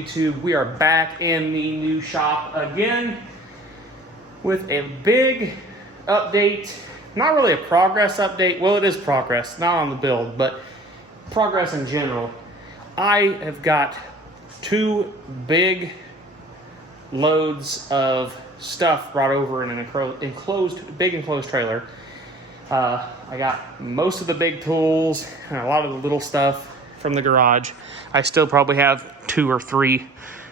YouTube? We are back in the new shop again with a big update. Not really a progress update. Well, it is progress, not on the build, but progress in general. I have got two big loads of stuff brought over in an big enclosed trailer. I got most of the big tools and a lot of the little stuff from the garage. I still probably have 2 or 3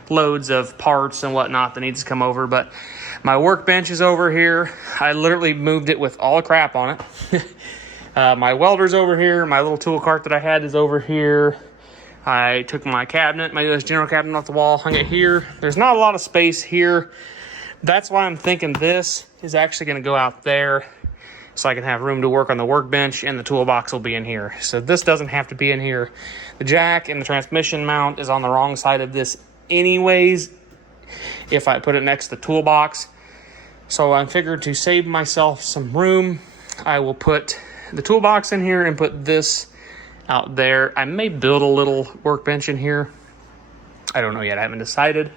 loads of parts and whatnot that needs to come over, but my workbench is over here. I literally moved it with all the crap on it. My welder's over here. My little tool cart that I had is over here. I took my cabinet, my US General cabinet off the wall, hung it here. There's not a lot of space here. That's why I'm thinking this is actually going to go out there so I can have room to work on the workbench, and the toolbox will be in here. So this doesn't have to be in here. The jack and the transmission mount is on the wrong side of this anyways if I put it next to the toolbox. So I figured to save myself some room, I will put the toolbox in here and put this out there. I may build a little workbench in here. I don't know yet. I haven't decided.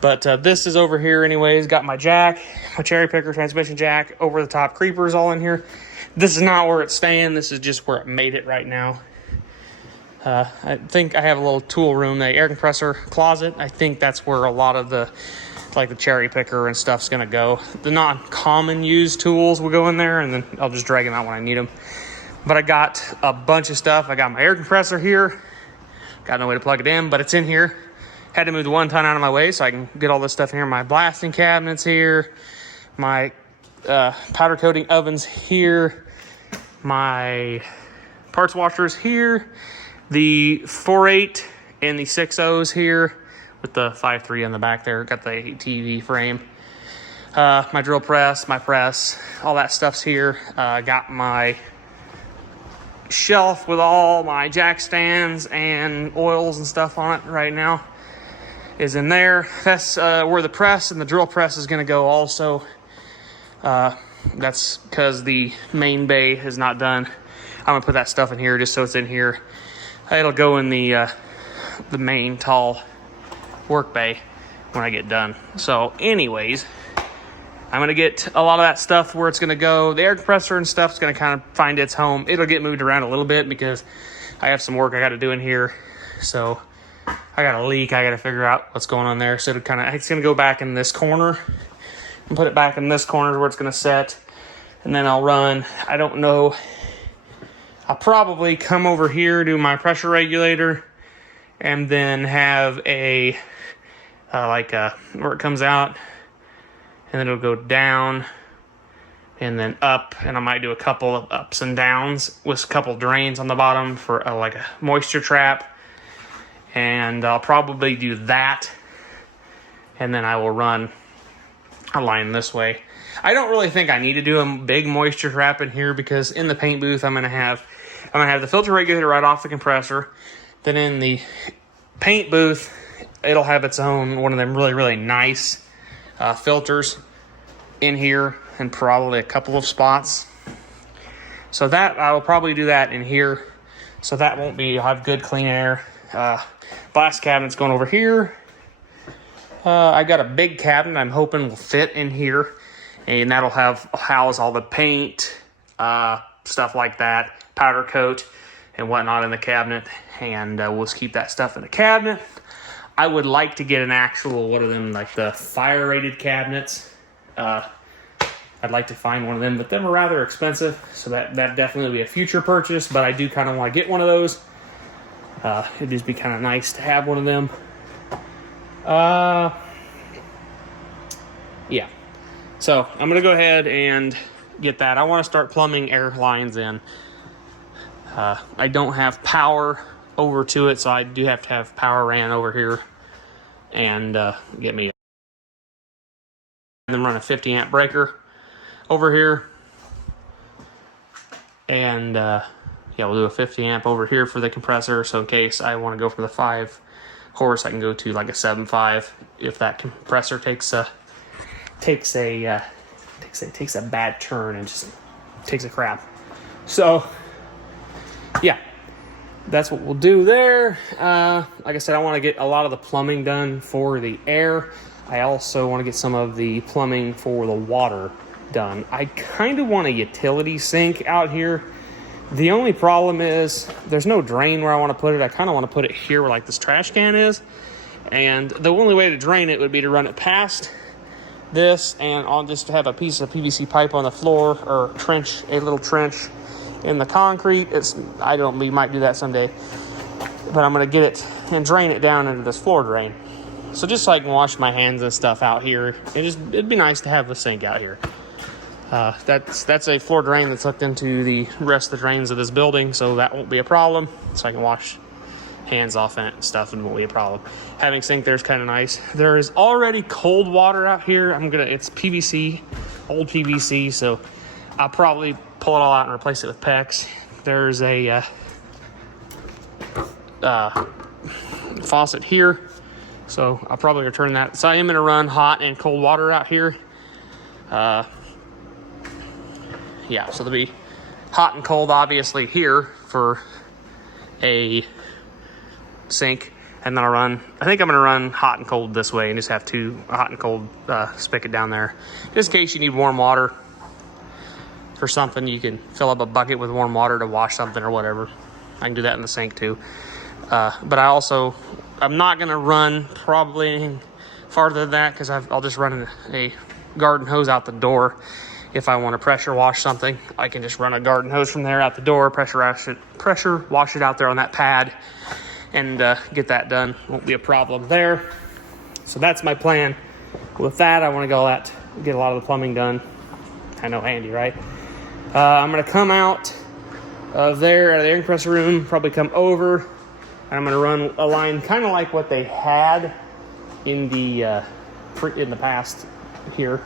But this is over here anyways. Got my jack, my cherry picker transmission jack, over the top creepers all in here. This is not where it's staying. This is just where it made it right now. I think I have a little tool room, the air compressor closet. I think that's where a lot of the, like the cherry picker and stuff's gonna go. The non-common used tools will go in there, and then I'll just drag them out when I need them. But I got a bunch of stuff. I got my air compressor here. Got no way to plug it in, but it's in here. Had to move the 1-ton out of my way so I can get all this stuff in here. My blasting cabinets here. My powder coating ovens here. My parts washers here. The 4.8 and the 6.0s here with the 5.3 on the back there. Got the TV frame. My drill press, my press, all that stuff's here. Got my shelf with all my jack stands and oils and stuff on it right now is in there. That's where the press and the drill press is going to go also. That's because the main bay is not done. I'm going to put that stuff in here just so it's in here. It'll go in the main tall work bay when I get done. So anyways, I'm going to get a lot of that stuff where it's going to go. The air compressor and stuff is going to kind of find its home. It'll get moved around a little bit because I have some work I got to do in here. So I got a leak. I got to figure out what's going on there. So it's going to go back in this corner and put it back in this corner where it's going to set. And then I'll run, I don't know, I'll probably come over here, do my pressure regulator, and then have a, where it comes out, and then it'll go down and then up, and I might do a couple of ups and downs with a couple drains on the bottom for like a moisture trap. And I'll probably do that, and then I will run a line this way. I don't really think I need to do a big moisture trap in here because in the paint booth I'm gonna have the filter regulator right off the compressor. Then in the paint booth it'll have its own one of them really nice filters in here, and probably a couple of spots. So that I will probably do that in here, so that won't be, I'll have good clean air. Blast cabinet's going over here. I got a big cabinet I'm hoping will fit in here, and that'll house all the paint, stuff like that, powder coat and whatnot in the cabinet, and we'll just keep that stuff in the cabinet. I would like to get an actual one of them, like the fire rated cabinets. I'd like to find one of them, but them are rather expensive, so that definitely will be a future purchase, but I do kind of want to get one of those. It'd just be kind of nice to have one of them. Yeah. So I'm going to go ahead and get that. I want to start plumbing air lines in. I don't have power over to it, so I do have to have power ran over here and get me. And then run a 50 amp breaker over here. And yeah, we'll do a 50 amp over here for the compressor, so in case I want to go for the 5 horse, I can go to like a 7.5 if that compressor takes a bad turn and just takes a crap. So yeah, that's what we'll do there. Like I said, I want to get a lot of the plumbing done for the air. I also want to get some of the plumbing for the water done. I kind of want a utility sink out here. The only problem is there's no drain where I want to put it. I kind of want to put it here where like this trash can is. And the only way to drain it would be to run it past this, and I'll just have a piece of PVC pipe on the floor, or a little trench in the concrete. We might do that someday, but I'm gonna get it and drain it down into this floor drain. So just so I can wash my hands and stuff out here. It'd be nice to have a sink out here. That's a floor drain that's hooked into the rest of the drains of this building, so that won't be a problem. So I can wash hands off in it and stuff, and won't be a problem. Having sink there is kind of nice. There is already cold water out here. It's PVC, old PVC, so I'll probably pull it all out and replace it with PEX. There's a faucet here, so I'll probably return that. So I am going to run hot and cold water out here. Yeah, so there'll be hot and cold obviously here for a sink, and then I think I'm going to run hot and cold this way and just have two hot and cold spigot down there. Just in case you need warm water for something, you can fill up a bucket with warm water to wash something or whatever. I can do that in the sink too. But I'm not going to run probably anything farther than that, because I'll just run a garden hose out the door. If I want to pressure wash something, I can just run a garden hose from there out the door, pressure wash it out there on that pad, and get that done. Won't be a problem there. So that's my plan. With that, I want to get a lot of the plumbing done. I know, handy, right? I'm going to come out of there, out of the air compressor room, probably come over, and I'm going to run a line kind of like what they had in the past here.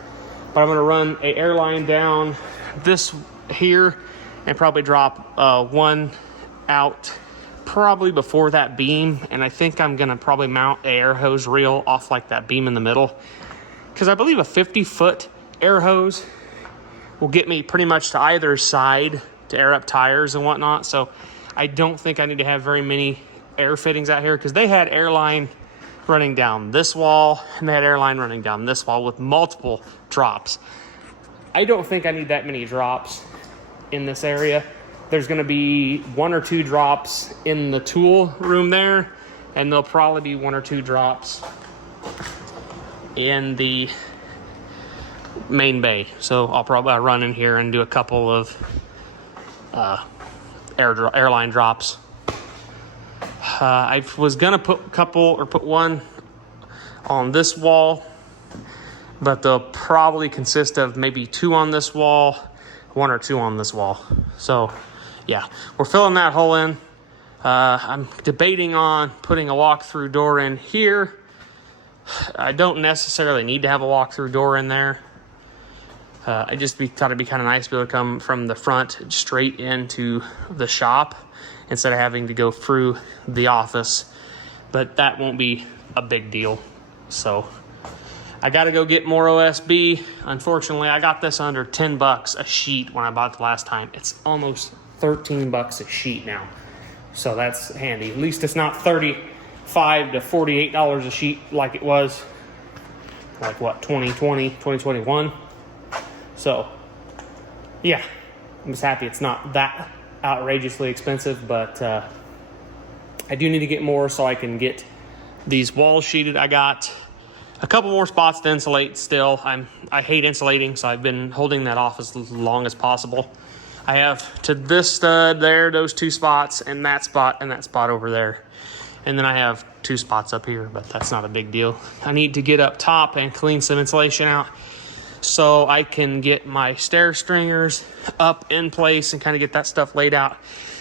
But I'm going to run an air line down this here and probably drop one out probably before that beam. And I think I'm going to probably mount an air hose reel off like that beam in the middle, because I believe a 50-foot air hose will get me pretty much to either side to air up tires and whatnot. So I don't think I need to have very many air fittings out here, because they had air line running down this wall and they had air line running down this wall with multiple drops. I don't think I need that many drops in this area. There's going to be 1 or 2 drops in the tool room there, and there'll probably be 1 or 2 drops in the main bay. So I'll probably run in here and do a couple of airline drops. I was gonna put one on this wall, but they'll probably consist of maybe 2 on this wall, 1 or 2 on this wall. So yeah, we're filling that hole in. I'm debating on putting a walk-through door in here. I don't necessarily need to have a walk-through door in there. I just thought it'd be kind of nice to be able to come from the front straight into the shop instead of having to go through the office. But that won't be a big deal. So I got to go get more OSB. Unfortunately, I got this under $10 a sheet when I bought it the last time. It's almost $13 a sheet now. So that's handy. At least it's not $35 to $48 a sheet like it was, like what, 2020, 2021. So yeah, I'm just happy it's not that outrageously expensive, but I do need to get more so I can get these walls sheeted. I got a couple more spots to insulate still. I hate insulating, so I've been holding that off as long as possible. I have to this stud there, those 2 spots, and that spot over there. And then I have 2 spots up here, but that's not a big deal. I need to get up top and clean some insulation out so I can get my stair stringers up in place and kind of get that stuff laid out.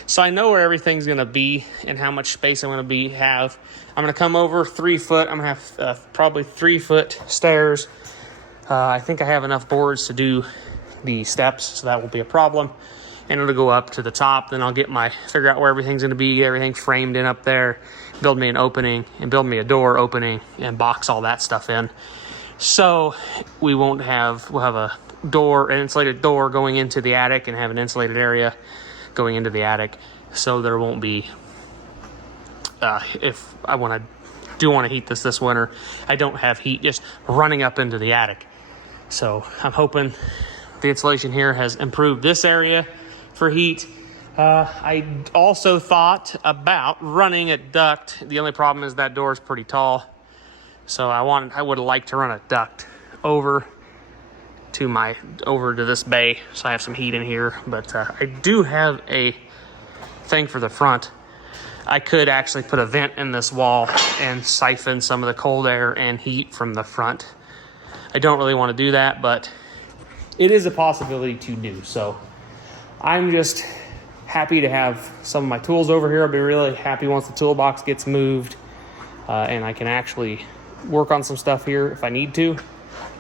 So I know where everything's going to be and how much space I'm going to have. I'm going to come over 3 foot. I'm going to have probably 3 foot stairs. I think I have enough boards to do the steps, so that won't be a problem. And it'll go up to the top. Then I'll figure out where everything's going to be, everything framed in up there, build me an opening and build me a door opening and box all that stuff in. So we'll have an insulated door going into the attic and have an insulated area going into the attic. So there won't be if I want to heat this winter. I don't have heat just running up into the attic. So I'm hoping the insulation here has improved this area for heat. I also thought about running a duct. The only problem is that door is pretty tall. So I would like to run a duct over to this bay, so I have some heat in here. But I do have a thing for the front. I could actually put a vent in this wall and siphon some of the cold air and heat from the front. I don't really want to do that, but it is a possibility to do. So I'm just happy to have some of my tools over here. I'll be really happy once the toolbox gets moved and I can actually work on some stuff here if I need to.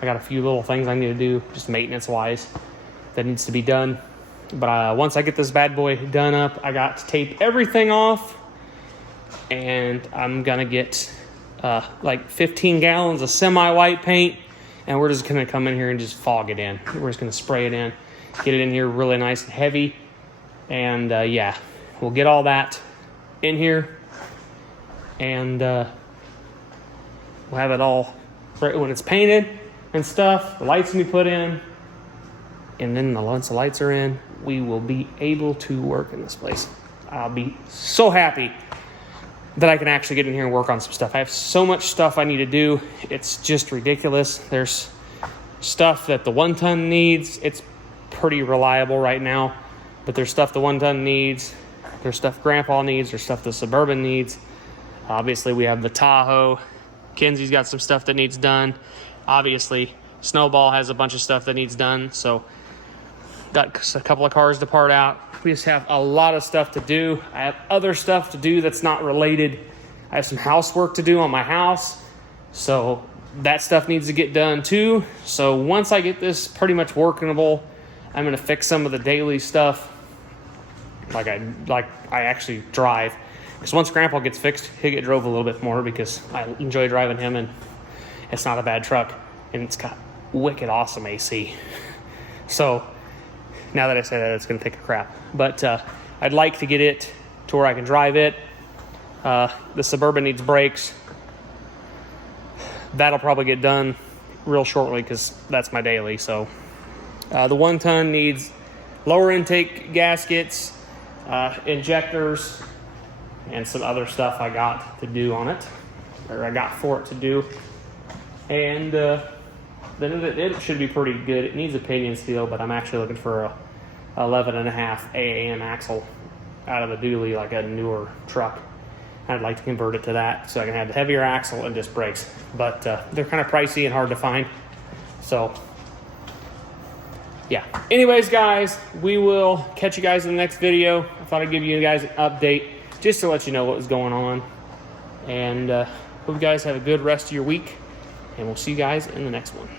I got a few little things I need to do, just maintenance wise, that needs to be done. But once I get this bad boy done up, I got to tape everything off, and I'm gonna get like 15 gallons of semi-white paint, and we're just gonna come in here and just fog it in. We're just gonna spray it in, get it in here really nice and heavy. And yeah, we'll get all that in here, and we'll have it all right when it's painted and stuff. The lights can be put in, and then once the lights are in, we will be able to work in this place. I'll be so happy that I can actually get in here and work on some stuff. I have so much stuff I need to do. It's just ridiculous. There's stuff that the 1-ton needs. It's pretty reliable right now. But there's stuff the 1-ton needs, there's stuff Grandpa needs, there's stuff the Suburban needs. Obviously, we have the Tahoe. Kenzie's got some stuff that needs done. Obviously, Snowball has a bunch of stuff that needs done. So, got a couple of cars to part out. We just have a lot of stuff to do. I have other stuff to do that's not related. I have some housework to do on my house. So, that stuff needs to get done too. So, once I get this pretty much workable, I'm going to fix some of the daily stuff. Like I actually drive, because once Grandpa gets fixed, he'll get drove a little bit more, because I enjoy driving him, and it's not a bad truck, and it's got wicked awesome AC. So now that I say that, it's going to take a crap, but I'd like to get it to where I can drive it. The Suburban needs brakes. That'll probably get done real shortly, because that's my daily. So the 1-ton needs lower intake gaskets, injectors, and some other stuff I got to do on it, or I got for it to do. And then it should be pretty good. It needs a pinion steel, but I'm actually looking for a 11.5 AAM axle out of the dually, like a newer truck. I'd like to convert it to that so I can have the heavier axle and just brakes. But they're kind of pricey and hard to find. So yeah. Anyways, guys, we will catch you guys in the next video. I thought I'd give you guys an update just to let you know what was going on. And hope you guys have a good rest of your week. And we'll see you guys in the next one.